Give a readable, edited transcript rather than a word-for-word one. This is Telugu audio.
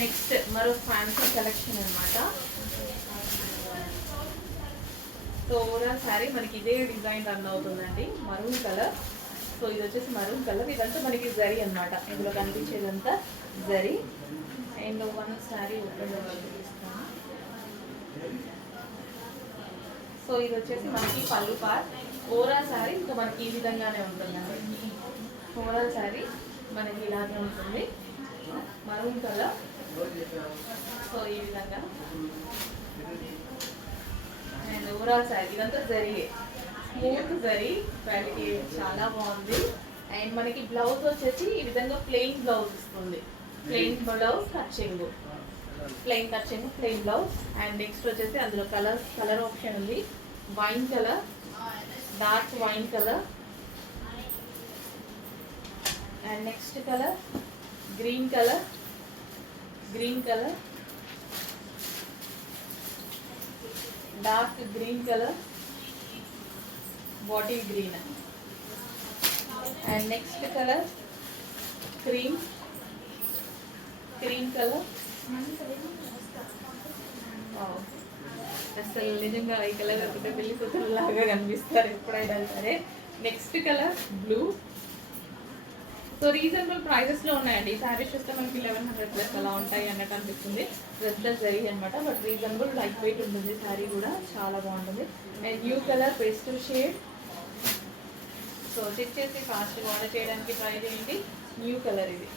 నెక్స్ట్ మరో ఫ్యాన్సీ కలెక్షన్ అనమాట. సో ఓవరాల్ శారీ మనకి ఇదే డిజైన్ రన్ అవుతుందండి, మరూన్ కలర్. సో ఇది వచ్చేసి మరూన్ కలర్, ఇదంతా మనకి జరీ అనమాట. ఇందులో కనిపించేదంతా zari. And one sari open చూపిస్తాను. సో ఇది వచ్చేసి మనకి పళ్ళు పార్ట్. ఓవరాల్ శారీ ఇంకా మనకి ఈ విధంగానే ఉంటుందండి. ఓవరాల్ శారీ మనకి ఇలాగే ఉంటుంది, మరూన్ కలర్. సో ఈ విధంగా అండ్ ఓవరాల్ శారీ ఇదంతా జరిగే స్మూత్ జరీ, క్వాలిటీ చాలా బాగుంది. అండ్ మనకి బ్లౌజ్ వచ్చేసి ఈ విధంగా ప్లెయిన్ బ్లౌజ్ ఇస్తుంది. Plain blouse catching, plain catching, plain blouse. And next వచ్చేసి అందులో కలర్ ఆప్షన్ ఉంది. Wine colour, dark wine colour. And next colour green colour, green colour, dark green colour, bottle green. And next colour cream, cream colour. అసలు నిజంగా ఈ కలర్ కాకపోతే పెళ్లి కూతురు లాగా కనిపిస్తారు ఎప్పుడైనా సరే. Next colour blue. So reasonable ప్రైజెస్లో ఉన్నాయండి. శారీస్ చూస్తే మనకి 1100+ అలా ఉంటాయి అన్నట్టు అనిపిస్తుంది. ప్లస్ జరీ అనమాట, బట్ రీజనబుల్, లైట్ వెయిట్ ఉంటుంది శారీ కూడా, చాలా బాగుంటుంది. And new colour pastel shade. So check చేసి ఫాస్ట్గా ఆర్డర్ చేయడానికి ట్రై చేయండి. న్యూ కలర్ ఇది.